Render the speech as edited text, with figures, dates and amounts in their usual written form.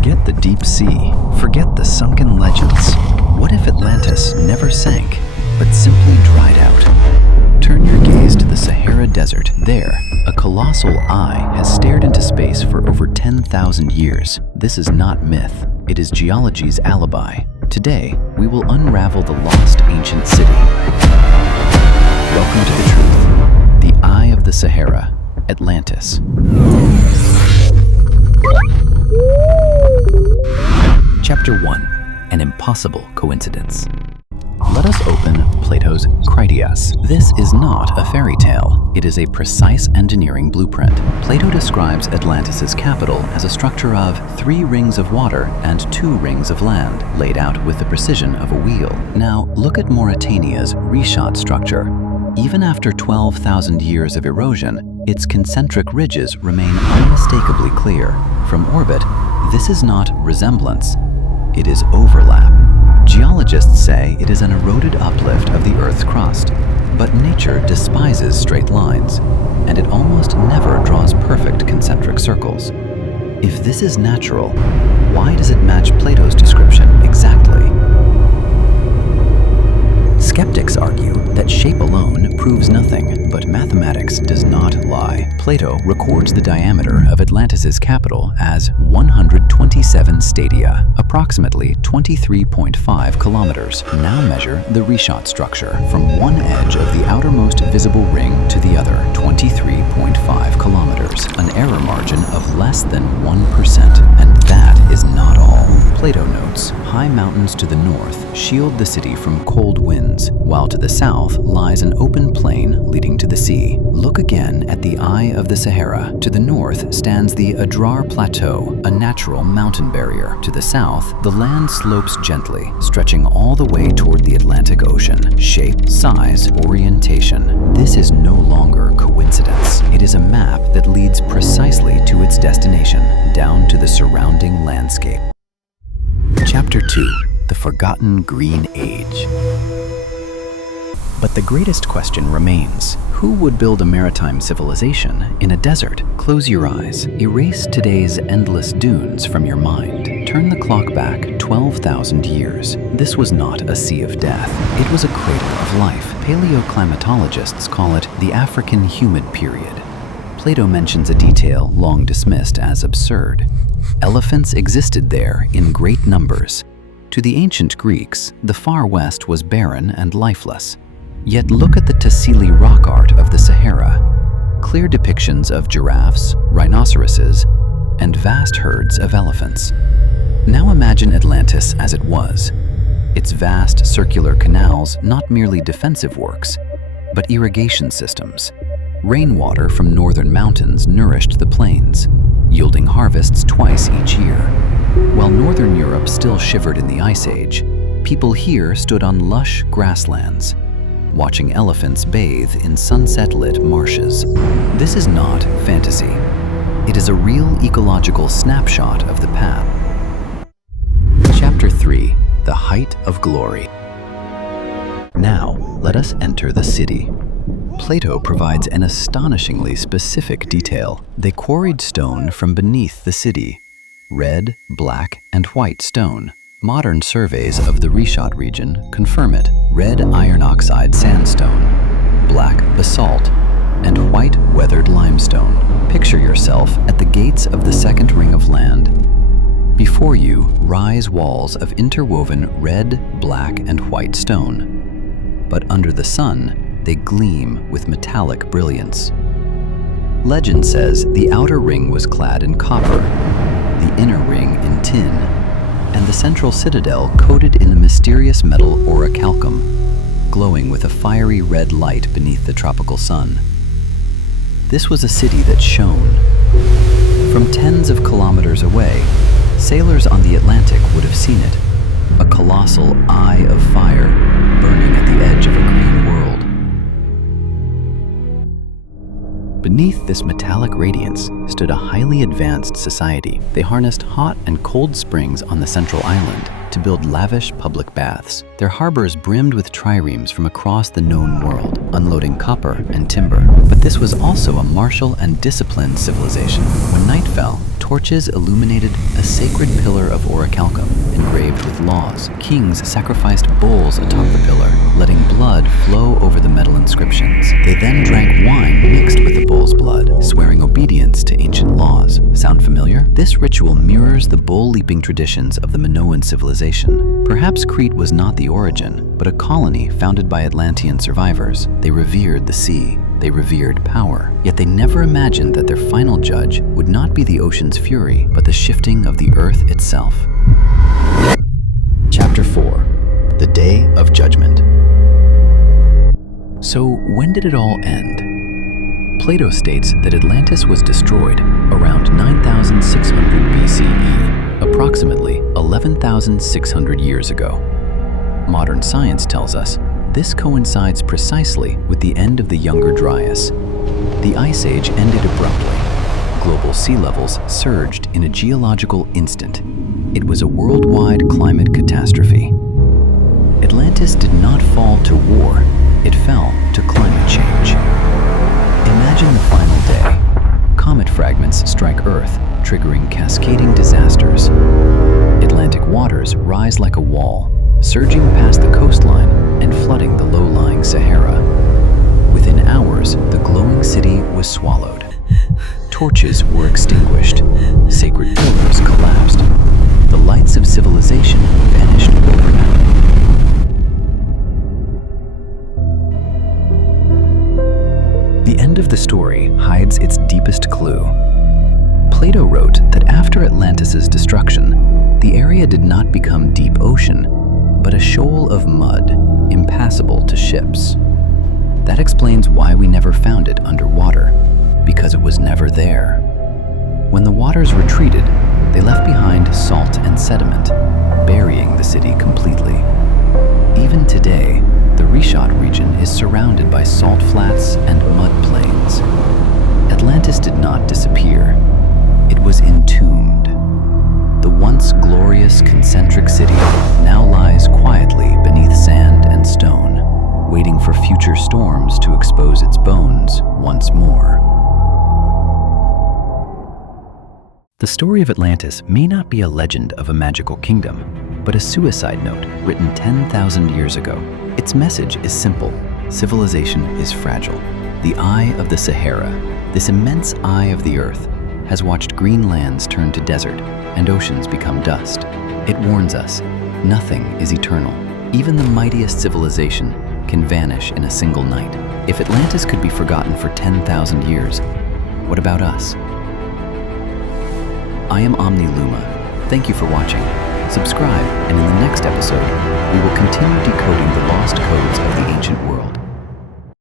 Forget the deep sea. Forget the sunken legends. What if Atlantis never sank, but simply dried out? Turn your gaze to the Sahara Desert. There, a colossal eye has stared into space for over 10,000 years. This is not myth. It is geology's alibi. Today, we will unravel the lost ancient city. Welcome to the truth. The Eye of the Sahara, Atlantis. Chapter 1. An impossible coincidence. Let us open Plato's Critias. This is not a fairy tale. It is a precise engineering blueprint. Plato describes Atlantis' capital as a structure of 3 rings of water and 2 rings of land, laid out with the precision of a wheel. Now, look at Mauritania's Richat Structure. Even after 12,000 years of erosion, its concentric ridges remain unmistakably clear. From orbit, this is not resemblance, it is overlap. Geologists say it is an eroded uplift of the Earth's crust, but nature despises straight lines, and it almost never draws perfect concentric circles. If this is natural, why does it match Plato's description exactly? Skeptics argue that shape alone proves nothing, but mathematics does not lie. Plato records the diameter of Atlantis' capital as 127 stadia, approximately 23.5 kilometers. Now measure the Richat structure from one edge of the outermost visible ring to the other, 23.5 kilometers, an error margin of less than 1%, and that is not all. Plato notes, high mountains to the north shield the city from cold winds, while to the south lies an open plain leading to the sea. Look again at the Eye of the Sahara. To the north stands the Adrar Plateau, a natural mountain barrier. To the south, the land slopes gently, stretching all the way toward the Atlantic Ocean. Shape, size, orientation. This is no longer coincidence. It is a map that leads precisely to its destination, down to the surrounding landscape. Chapter 2. The Forgotten Green Age. But the greatest question remains. Who would build a maritime civilization in a desert? Close your eyes. Erase today's endless dunes from your mind. Turn the clock back 12,000 years. This was not a sea of death. It was a crater of life. Paleoclimatologists call it the African humid period. Plato mentions a detail long dismissed as absurd. Elephants existed there in great numbers. To the ancient Greeks, the far west was barren and lifeless. Yet look at the Tassili rock art of the Sahara. Clear depictions of giraffes, rhinoceroses, and vast herds of elephants. Now imagine Atlantis as it was. Its vast circular canals not merely defensive works, but irrigation systems. Rainwater from northern mountains nourished the plains, yielding harvests twice each year. While northern Europe still shivered in the Ice Age, people here stood on lush grasslands, watching elephants bathe in sunset-lit marshes. This is not fantasy. It is a real ecological snapshot of the past. Chapter 3. The Height of Glory. Now, let us enter the city. Plato provides an astonishingly specific detail. They quarried stone from beneath the city. Red, black, and white stone. Modern surveys of the Richat region confirm it. Red iron oxide sandstone, black basalt, and white weathered limestone. Picture yourself at the gates of the second ring of land. Before you rise walls of interwoven red, black, and white stone. But under the sun, they gleam with metallic brilliance. Legend says the outer ring was clad in copper, the inner ring in tin, and the central citadel coated in the mysterious metal orichalcum, glowing with a fiery red light beneath the tropical sun. This was a city that shone. From tens of kilometers away, sailors on the Atlantic would have seen it, a colossal eye of fire burning at the edge of a green world. Beneath this metallic radiance stood a highly advanced society. They harnessed hot and cold springs on the central island to build lavish public baths. Their harbors brimmed with triremes from across the known world, unloading copper and timber. But this was also a martial and disciplined civilization. When night fell, Torches illuminated a sacred pillar of orichalcum, engraved with laws. Kings sacrificed bulls atop the pillar, letting blood flow over the metal inscriptions. They then drank wine mixed with the bull's blood, swearing obedience to ancient laws. Sound familiar? This ritual mirrors the bull-leaping traditions of the Minoan civilization. Perhaps Crete was not the origin, but a colony founded by Atlantean survivors. They revered the sea. They revered power, yet they never imagined that their final judge would not be the ocean's fury, but the shifting of the earth itself. Chapter 4. The Day of Judgment. So, when did it all end? Plato states that Atlantis was destroyed around 9,600 BCE, approximately 11,600 years ago. Modern science tells us this coincides precisely with the end of the Younger Dryas. The Ice Age ended abruptly. Global sea levels surged in a geological instant. It was a worldwide climate catastrophe. Atlantis did not fall to war, it fell to climate change. Imagine the final day. Comet fragments strike Earth, triggering cascading disasters. Atlantic waters rise like a wall, surging past the coastline and flooding the low-lying Sahara. Within hours, the glowing city was swallowed. Torches were extinguished. Sacred pillars collapsed. The lights of civilization vanished overnight. The end of the story hides its deepest clue. Plato wrote that after Atlantis' destruction, the area did not become deep ocean, but a shoal of mud, impassable to ships. That explains why we never found it underwater, because it was never there. When the waters retreated, they left behind salt and sediment, burying the city completely. Even today, the Richat region is surrounded by salt flats and mud plains. Atlantis did not disappear. It was entombed. The once glorious concentric city now lies quietly beneath sand and stone, waiting for future storms to expose its bones once more. The story of Atlantis may not be a legend of a magical kingdom, but a suicide note written 10,000 years ago. Its message is simple. Civilization is fragile. The eye of the Sahara, this immense eye of the earth, has watched green lands turn to desert and oceans become dust. It warns us, nothing is eternal. Even the mightiest civilization can vanish in a single night. If Atlantis could be forgotten for 10,000 years, what about us? I am Omni Luma. Thank you for watching. Subscribe, and in the next episode, we will continue decoding the lost code